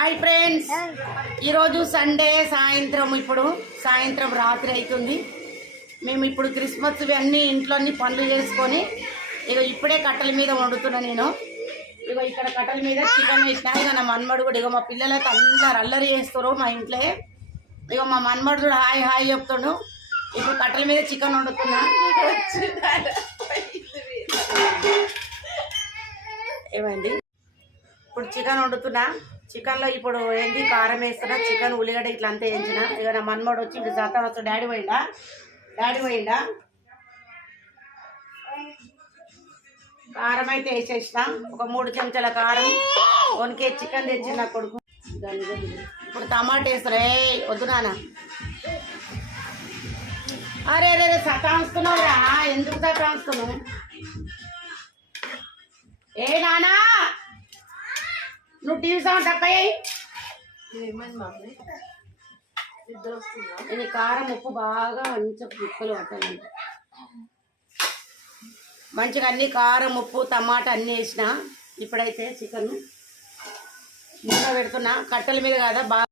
Hi friends ఈరోజు Sunday సాయంత్రం ఇప్పుడు. సాయంత్రం రాత్రి అవుతుంది మేము ఇప్పుడు క్రిస్మస్ ఇవన్నీ ఇంట్లో అన్ని పనులు చేసుకొని ఇక ఇప్పుడే కట్టెల మీద వండుతున్నా నేను. ఇక ఇక్కడ కట్టెల మీద చికెన్ వేసినా ఇక నా మన్మడు కూడా ఇక మా పిల్లలైతే అందరు అల్లరి చేస్తారు మా ఇంట్లో. ఇక మా మన్మడు కూడా హాయ్ హాయ్ చెప్తుండు. ఇప్పుడు కట్టెల మీద చికెన్ వండుతున్నా. ఏమైంది? ఇప్పుడు చికెన్ వండుతున్నా. చికెన్లో ఇప్పుడు ఏంది? కారం వేస్తున్నా చికెన్ ఉల్లిగడ్డ ఇట్లా అంతా వేయించిన. ఇక నా మన్మోడు వచ్చి ఇప్పుడు జాతర వస్తా డాడీ పోయిందా డాడీ పోయిందా కారం అయితే వేసేసిన. ఒక మూడు చెంచాల కారం. వన్ కేజీ చికెన్ తెచ్చిన నా కొడుకు. ఇప్పుడు టమాటా వేస్తారే వద్దు నాన్న. అరే అరే అరే సతాంస్తున్నావు రా. ఎందుకు సతాంస్తున్నావు ఏ నానా నువ్వు టీవీ సౌండ్ తక్కువ ఇది కారం ఉప్పు బాగా మంచిగా ముక్కలు పట్టాలంట మంచిగా అన్ని కారం ఉప్పు టమాటా అన్నీ వేసిన ఇప్పుడైతే చికెన్ మూత పెడుతున్నా. కట్టెల మీద కదా? బాగా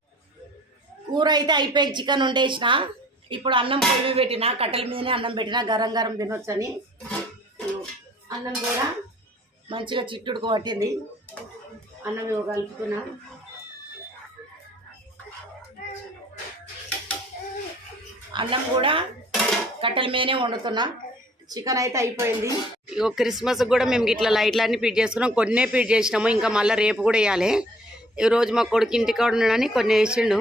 కూర అయితే అయిపోయి చికెన్ వండేసిన. ఇప్పుడు అన్నం పొయ్యి పెట్టిన కట్టెల మీదనే అన్నం పెట్టిన గరం గరం తినొచ్చని. అన్నం కూడా మంచిగా చిట్టుడుకు పట్టింది. అన్నం ఇవ్వ అన్నం కూడా కట్టెల మీదనే వండుతున్నా. చికెన్ అయితే అయిపోయింది. ఇగో క్రిస్మస్ కూడా మేము ఇట్లా లైట్లు అన్ని ఫిట్ చేసుకున్నాం. కొన్నే ఫిట్ చేసినాము. ఇంకా మళ్ళీ రేపు కూడా వేయాలి. ఈ రోజు మా కొడుకు ఇంటికాడ ఉన్నాడని కొన్ని వేసిండు.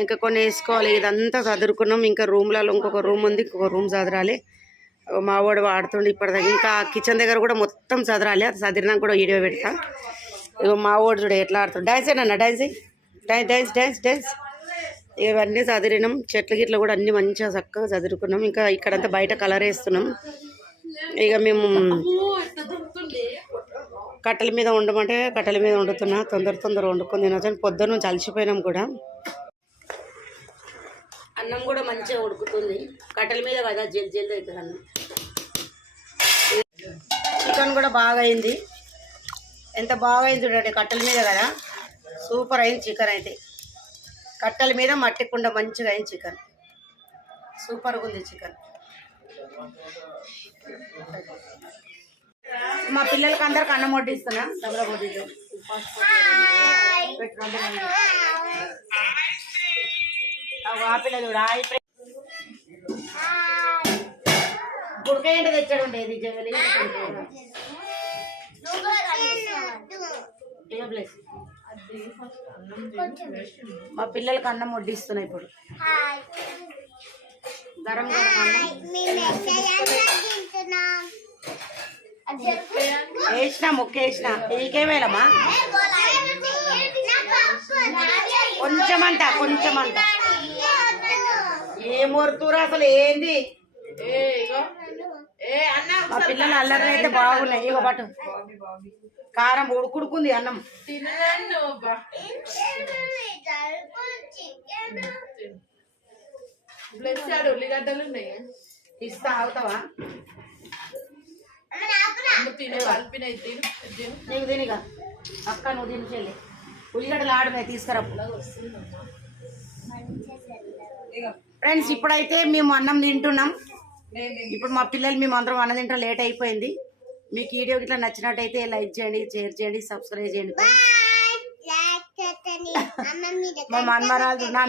ఇంకా కొన్ని వేసుకోవాలి. ఇదంతా చదురుకున్నాం ఇంకా రూమ్లలో ఇంకొక రూమ్ ఉంది. ఇంకొక రూమ్ చదరాలి మా వాడు వాడుతుండే ఇప్పటిదాకా. ఇంకా కిచెన్ దగ్గర కూడా మొత్తం చదరాలి అది చదిరినాక కూడా వీడియో పెడతా. ఇగో మా వాడు చూడ ఎట్లా ఆడుతుంది dance ఏనన్నా dance dance dance dance dance ఇవన్నీ చదిరినాం చెట్ల గిట్ల కూడా అన్ని మంచిగా చక్కగా చదురుకున్నాం ఇంకా ఇక్కడంతా బయట కలర్ వేస్తున్నాం. ఇక మేము కట్టెల మీద ఉండమంటే కట్టెల మీద వండుతున్నా. తొందర తొందర వండుకొని తినొచ్చు పొద్దున్న నుంచి అలసిపోయినాం కూడా. అన్నం కూడా మంచిగా ఉడుకుతుంది. కట్టెల మీద కదా జల్ జల్ది అవుతుంది అన్నం. చికెన్ కూడా బాగా అయింది. ఎంత బాగా అయింది చూడండి కట్టెల మీద కదా? సూపర్ అయింది చికెన్ అయితే. కట్టెల మీద మట్టి కుండ మంచిగా అయింది చికెన్. సూపర్గా ఉంది చికెన్. మా పిల్లలకి అందరికి అన్నం వడ్డిస్తున్నా. డబ్బుల వడ్డీలు ఆ పిల్లలు తెచ్చాడు ఉండేది జగలి? మా పిల్లలకి అన్నం వడ్డిస్తున్నాయి ఇప్పుడు. గరం వేసిన ముక్క వేసిన. నీకేమేలమ్మా కొంచెం అంట కొంచెం అంట ఏ మొరుతురు అసలు ఏంది? మా పిల్లలు అల్లరి అయితే బాగున్నాయి. ఇగో బట్టు కారం ఉడుకుడుకుంది అన్నం. ఉల్లిగడ్డలు ఉన్నాయి? ఇస్తా అవుతావా నీకు తినిగా అక్క నువ్వు తిని చెల్లి. ఉల్లిగడ్డలు ఆడమే తీసుకురా. ఫ్రెండ్స్ ఇప్పుడైతే మేము అన్నం తింటున్నాం. ఇప్పుడు మా పిల్లలు మేము అందరం అన్నం తింటాం లేట్ అయిపోయింది. మీకు వీడియో ఇట్లా నచ్చినట్టయితే లైక్ చేయండి షేర్ చేయండి సబ్స్క్రైబ్ చేయండి. మా మన్మరాలు నా